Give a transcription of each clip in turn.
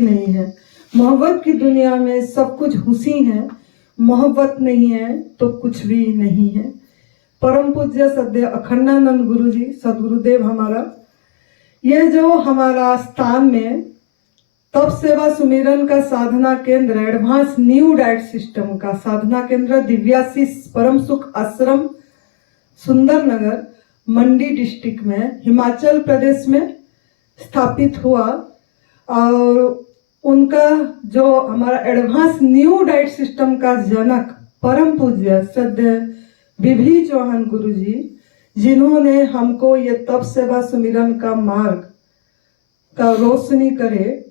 नहीं है। मोहब्बत की दुनिया में सब कुछ खुशी है, मोहब्बत नहीं है तो कुछ भी नहीं है। परम पूज्य सद्य अखंडानंद गुरु जी सदगुरुदेव हमारा, ये जो हमारा स्थान में तप सेवा सुमिरन का साधना केंद्र, एडवांस न्यू डाइट सिस्टम का साधना केंद्र दिव्याशीष परम सुख आश्रम सुंदरनगर मंडी डिस्ट्रिक्ट में हिमाचल प्रदेश में स्थापित हुआ। और उनका जो हमारा एडवांस न्यू डाइट सिस्टम का जनक परम पूज्य श्रद्धेय बीबी चौहान गुरु जी, जिन्होंने हमको ये तप सेवा सुमिरन का मार्ग का रोशनी करे,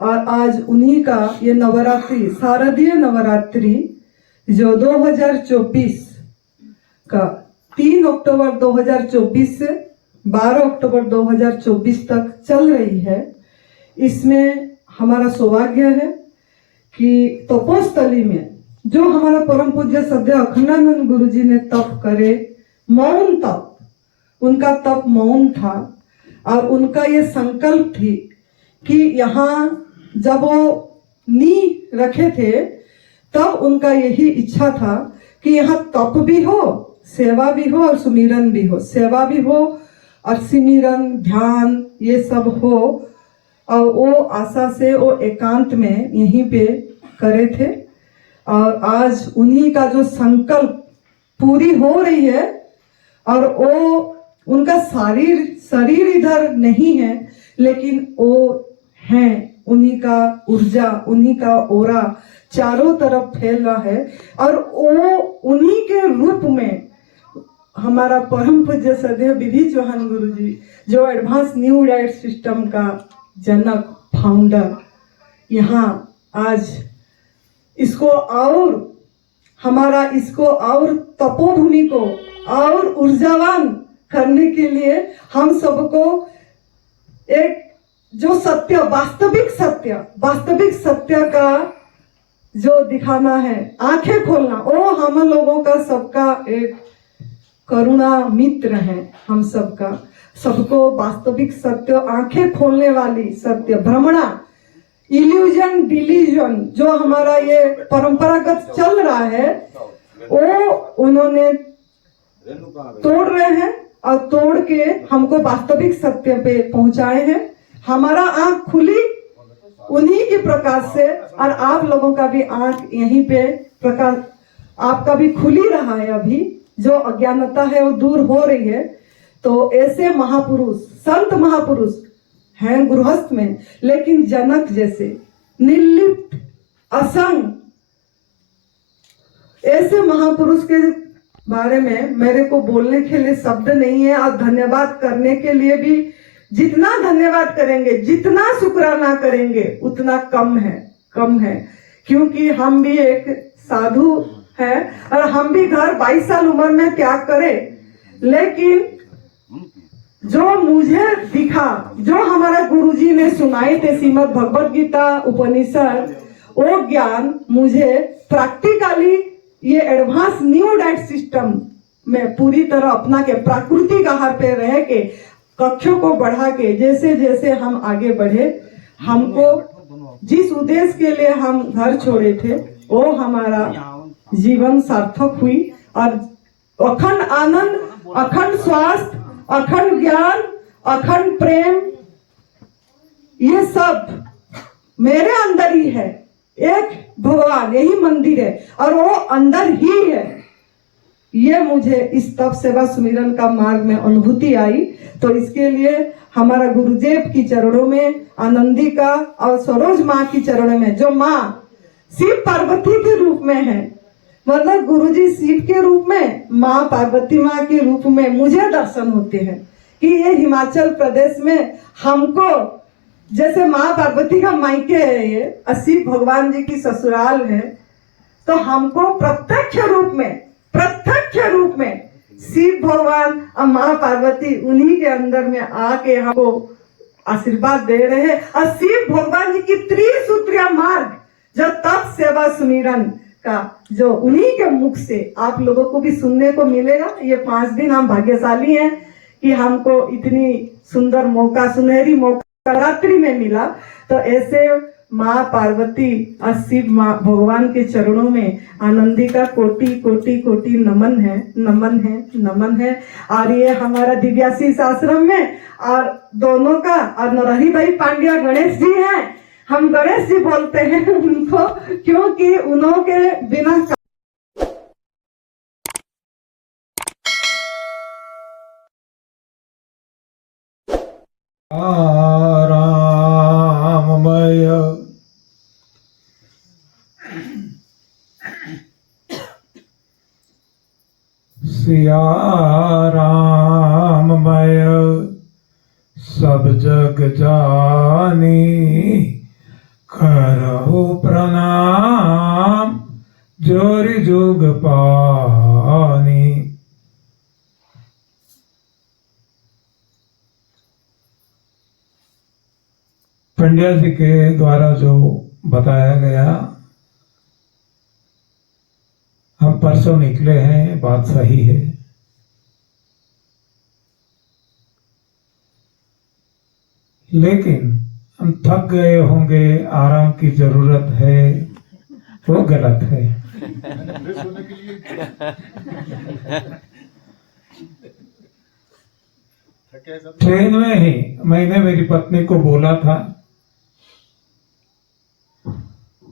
और आज उन्हीं का ये नवरात्रि, शारदीय नवरात्रि जो 2024 का 3 अक्टूबर 2024 से 12 अक्टूबर 2024 तक चल रही है, इसमें हमारा सौभाग्य है कि तपोस्थली में जो हमारा परम पूज्य सद्य अखंडानंद गुरु जी ने तप करे, मौन तप, उनका तप मौन था। और उनका ये संकल्प थी कि यहाँ जब वो नींव रखे थे तब उनका यही इच्छा था कि यहाँ तप भी हो, सेवा भी हो और सुमिरन भी हो, सेवा भी हो और सिमरन ध्यान ये सब हो। और वो आशा से वो एकांत में यहीं पे करे थे। और आज उन्हीं का जो संकल्प पूरी हो रही है, और वो उनका शरीर इधर नहीं है, लेकिन वो हैं, उन्हीं का ऊर्जा, उन्हीं का ओरा चारों तरफ फैल रहा है। और वो उन्हीं के रूप में हमारा परम पूज्य सदैव बीबी चौहान गुरु जी, जो एडवांस न्यू डाइट सिस्टम का जनक फाउंडर, यहाँ आज इसको और हमारा इसको और तपोभूमि को और ऊर्जावान करने के लिए हम सबको एक जो सत्य, वास्तविक सत्य का जो दिखाना है, आंखें खोलना, वो हम लोगों का सबका एक करुणा मित्र है। हम सबका, सबको वास्तविक सत्य, आंखें खोलने वाली सत्य, भ्रमणा, इल्यूजन, डिल्यूजन जो हमारा ये परंपरागत चल रहा है, वो उन्होंने तोड़ रहे हैं और तोड़ के हमको वास्तविक सत्य पे पहुंचाए हैं। हमारा आंख खुली उन्हीं के प्रकाश से, और आप लोगों का भी आंख यहीं पे प्रकाश, आपका भी खुली रहा है। अभी जो अज्ञानता है वो दूर हो रही है। तो ऐसे महापुरुष, संत महापुरुष हैं गृहस्थ में, लेकिन जनक जैसे निर्लिप्त, असंग, ऐसे महापुरुष के बारे में मेरे को बोलने के लिए शब्द नहीं है। और धन्यवाद करने के लिए भी, जितना धन्यवाद करेंगे, जितना शुक्राना करेंगे, उतना कम है। क्योंकि हम भी एक साधु है और हम भी घर 22 साल उम्र में त्याग करें, लेकिन जो मुझे दिखा, जो हमारा गुरुजी ने सुनाए थे श्रीमद् भगवद गीता, उपनिषद, वो ज्ञान मुझे प्रैक्टिकली ये एडवांस न्यू डाइट सिस्टम में पूरी तरह अपना के, प्राकृतिक आहार पे रह के, कक्षों को बढ़ा के, जैसे जैसे हम आगे बढ़े, हमको जिस उद्देश्य के लिए हम घर छोड़े थे वो हमारा जीवन सार्थक हुई। और अखंड आनंद, अखंड स्वास्थ्य, अखंड ज्ञान, अखंड प्रेम, ये सब मेरे अंदर ही है। एक भगवान, यही मंदिर है और वो अंदर ही है। ये मुझे इस तप सेवा सुमिरन का मार्ग में अनुभूति आई। तो इसके लिए हमारा गुरुदेव की चरणों में, आनंदिका और सरोज माँ की चरणों में, जो माँ शिव पार्वती के रूप में है, मतलब गुरुजी शिव के रूप में, माँ पार्वती माँ के रूप में मुझे दर्शन होते हैं कि ये हिमाचल प्रदेश में हमको, जैसे माँ पार्वती का मायके है ये, और शिव भगवान जी की ससुराल है, तो हमको प्रत्यक्ष रूप में शिव भगवान और माँ पार्वती उन्हीं के अंदर में आके हमको आशीर्वाद दे रहे हैं। और शिव भगवान जी की त्रिसूत्रीय मार्ग, जो तप सेवा सुमिरन का, जो उन्हीं के मुख से आप लोगों को भी सुनने को मिलेगा। ये 5 दिन हम भाग्यशाली हैं कि हमको इतनी सुंदर मौका, सुनहरी मौका रात्रि में मिला। तो ऐसे माँ पार्वती और शिव माँ भगवान के चरणों में आनंदी का कोटि कोटि कोटि नमन है, नमन है, नमन है। और ये हमारा दिव्याशीष आश्रम में और दोनों का और नरहरी भाई पांड्या गणेश जी हैं, हम गणेश जी बोलते हैं उनको, क्योंकि उन्हों के बिना राममय सिया राममय सब जग जानी, करहु प्रणाम जोरि जुग पानी। पंड्या जी के द्वारा जो बताया गया, हम परसों निकले हैं, बात सही है। लेकिन हम थक गए होंगे, आराम की जरूरत है, वो गलत है। ट्रेन में ही मैंने मेरी पत्नी को बोला था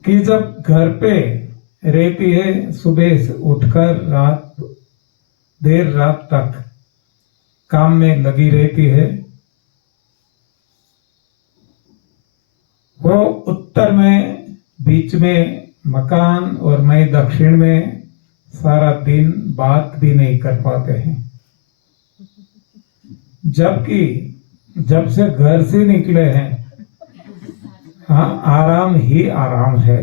कि जब घर पे रहती है, सुबह से उठकर देर रात तक काम में लगी रहती है, वो उत्तर में बीच में मकान और मैं दक्षिण में सारा दिन बात भी नहीं कर पाते हैं। जबकि जब से घर से निकले हैं, हाँ, आराम ही आराम है।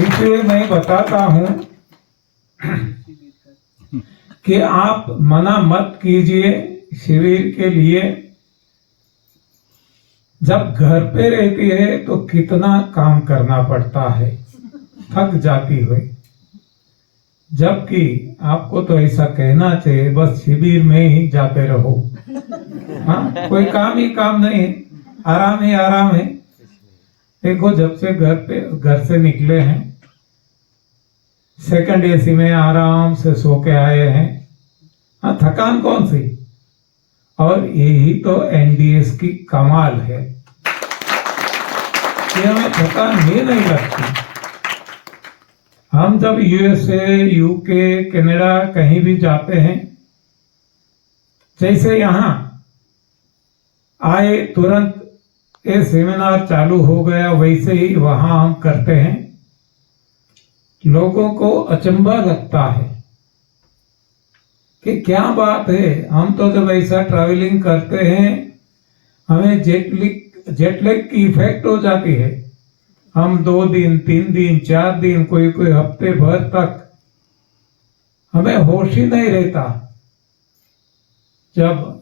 इसलिए मैं बताता हूं कि आप मना मत कीजिए शिविर के लिए। जब घर पे रहती है तो कितना काम करना पड़ता है, थक जाती हुई। जबकि आपको तो ऐसा कहना चाहिए, बस शिविर में ही जाते रहो। हाँ, कोई काम ही काम नहीं है, आराम ही आराम है। देखो, जब से घर से निकले हैं, सेकंड एसी में आराम से सो के आए हैं। हाँ, थकान कौन सी। और यही तो एनडीएस की कमाल है कि हमें थकान ही नहीं लगती। हम जब यूएसए, यूके, कनाडा कहीं भी जाते हैं, जैसे यहाँ आए तुरंत ये सेमिनार चालू हो गया, वैसे ही वहां हम करते हैं। लोगों को अचंभा लगता है कि क्या बात है, हम तो जब ऐसा ट्रैवलिंग करते हैं हमें जेटलैग की इफेक्ट हो जाती है। हम 2 दिन, 3 दिन, 4 दिन, कोई हफ्ते भर तक हमें होश ही नहीं रहता। जब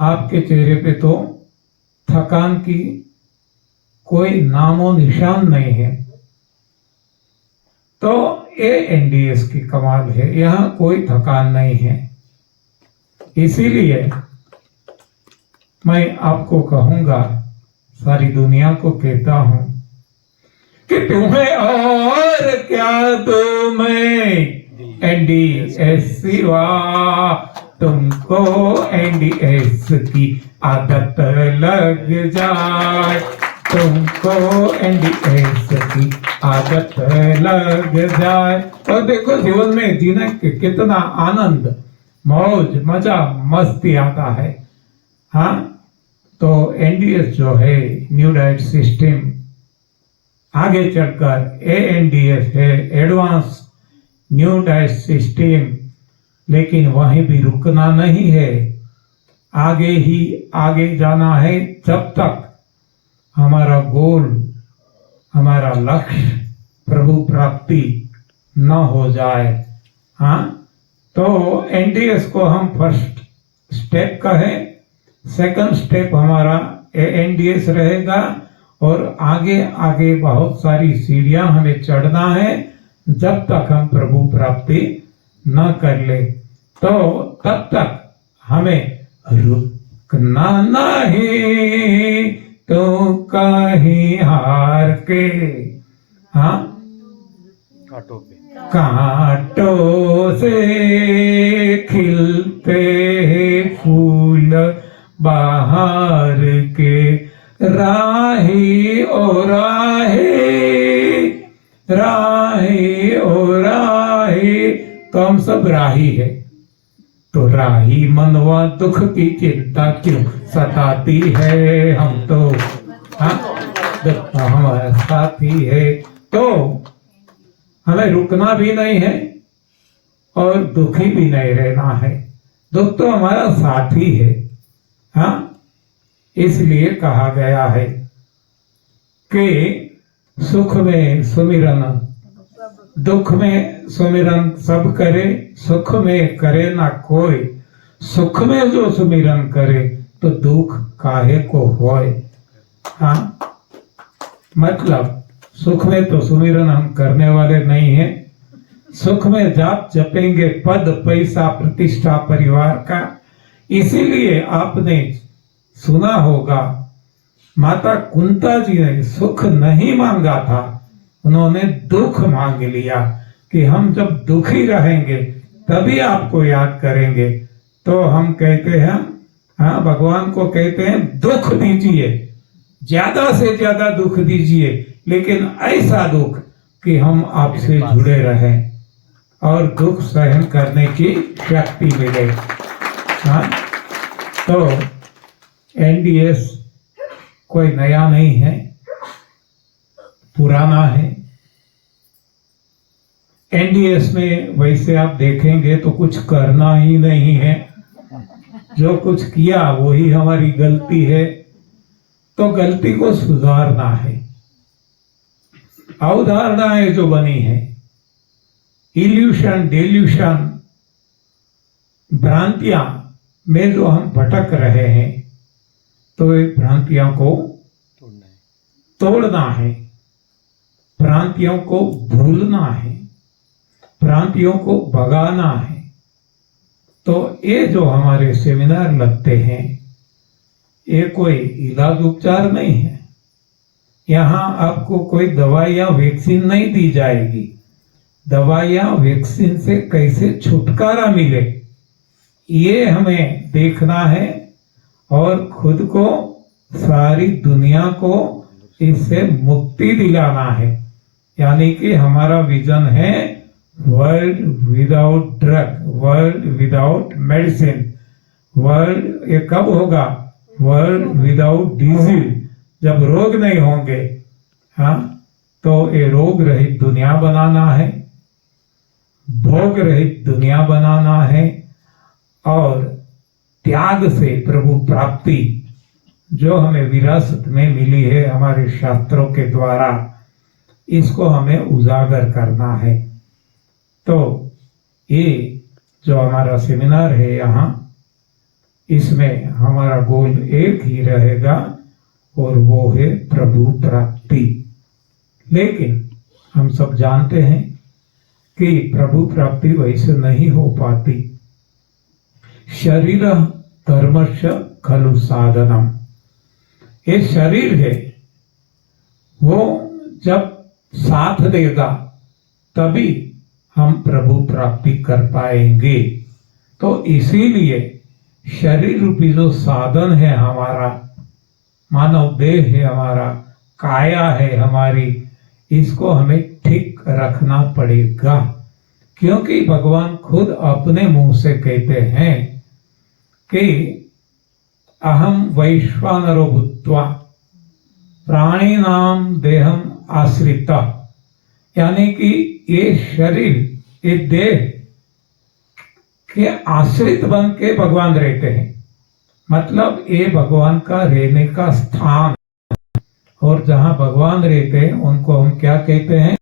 आपके चेहरे पे तो थकान की कोई नामो निशान नहीं है, तो ये एनडीएस की कमाल है। यहाँ कोई थकान नहीं है। इसीलिए मैं आपको कहूंगा, सारी दुनिया को कहता हूं कि तुम्हें और क्या दूं मैं, एनडीएस सिवा। तुमको एनडीएस की आदत लग जाए, तुमको एनडीएस की आदत लग जाए, और देखो जीवन में जीने के कितना आनंद, मौज, मजा, मस्ती आता है। हाँ, तो एनडीएस जो है, न्यू डाइट सिस्टम, आगे चलकर एएनडीएस है, एडवांस न्यू डाइट सिस्टम। लेकिन वहीं भी रुकना नहीं है, आगे ही आगे जाना है, जब तक हमारा गोल, हमारा लक्ष्य प्रभु प्राप्ति न हो जाए। हाँ, तो एनडीएस को हम फर्स्ट स्टेप कहें, सेकंड स्टेप हमारा एएनडीएस रहेगा, और आगे आगे बहुत सारी सीढ़ियां हमें चढ़ना है, जब तक हम प्रभु प्राप्ति न कर ले। तो तब तक हमें रुकना नहीं। के, हाँ, कांटों से खिलते फूल बाहर के, राही ओ राही, राही ओ राही। तो हम सब राही है, तो राही मनवा दुख की चिंता क्यों सताती है। हम तो हाँ, हमारा साथी है, तो हमें रुकना भी नहीं है और दुखी भी नहीं रहना है। दुख तो हमारा साथी है, हाँ। इसलिए कहा गया है कि सुख में सुमिरन, दुख में सुमिरन सब करे, सुख में करे ना कोई। सुख में जो सुमिरन करे तो दुख काहे को होए। हाँ, मतलब सुख में तो सुमिरन हम करने वाले नहीं हैं। सुख में जाप जपेंगे पद पैसा प्रतिष्ठा परिवार का। इसीलिए आपने सुना होगा माता कुंता जी ने सुख नहीं मांगा था, उन्होंने दुख मांग लिया कि हम जब दुखी रहेंगे तभी आपको याद करेंगे। तो हम कहते हैं, हाँ, भगवान को कहते हैं दुख दीजिए, ज्यादा से ज्यादा दुख दीजिए, लेकिन ऐसा दुख कि हम आपसे जुड़े रहें और दुख सहन करने की शक्ति मिले। हाँ, तो एनडीएस कोई नया नहीं है, पुराना है। एनडीएस में वैसे आप देखेंगे तो कुछ करना ही नहीं है, जो कुछ किया वही हमारी गलती है, तो गलती को सुधारना है। अवधारणाएं जो बनी है, इल्यूशन डिल्यूशन, भ्रांतियां में जो हम भटक रहे हैं, तो ये भ्रांतियों को तोड़ना है, भ्रांतियों को भूलना है, भ्रांतियों को भगाना है। तो ये जो हमारे सेमिनार लगते हैं, ये कोई इलाज उपचार नहीं है। यहाँ आपको कोई दवाई या वैक्सीन नहीं दी जाएगी। दवाई या वैक्सीन से कैसे छुटकारा मिले, ये हमें देखना है और खुद को, सारी दुनिया को इससे मुक्ति दिलाना है। यानी कि हमारा विजन है world without drug, world without medicine, world, ये कब होगा? वर्ल्ड विदाउट डिजीज, जब रोग नहीं होंगे। हाँ, तो ये रोग रहित दुनिया बनाना है, भोग रहित दुनिया बनाना है, और त्याग से प्रभु प्राप्ति जो हमें विरासत में मिली है हमारे शास्त्रों के द्वारा, इसको हमें उजागर करना है। तो ये जो हमारा सेमिनार है यहाँ, इसमें हमारा गोल एक ही रहेगा और वो है प्रभु प्राप्ति। लेकिन हम सब जानते हैं कि प्रभु प्राप्ति वैसे नहीं हो पाती। शरीर धर्मस्य खलु साधनम, ये शरीर है, वो जब साथ देगा तभी हम प्रभु प्राप्ति कर पाएंगे। तो इसीलिए शरीर रूपी जो साधन है हमारा, मानव देह है हमारा, काया है हमारी, इसको हमें ठीक रखना पड़ेगा। क्योंकि भगवान खुद अपने मुंह से कहते हैं कि अहम वैश्वानरो भूत्वा प्राणी नाम देहम आश्रिता, यानी कि ये शरीर, ये देह के आश्रित बन के भगवान रहते हैं। मतलब ये भगवान का रहने का स्थान, और जहां भगवान रहते हैं उनको हम क्या कहते हैं?